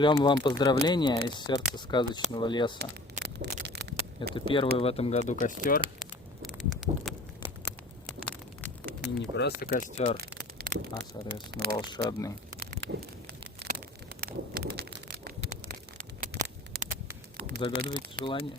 Шлем вам поздравления из сердца сказочного леса. Это первый в этом году костер. И не просто костер, а, соответственно, волшебный. Загадывайте желание.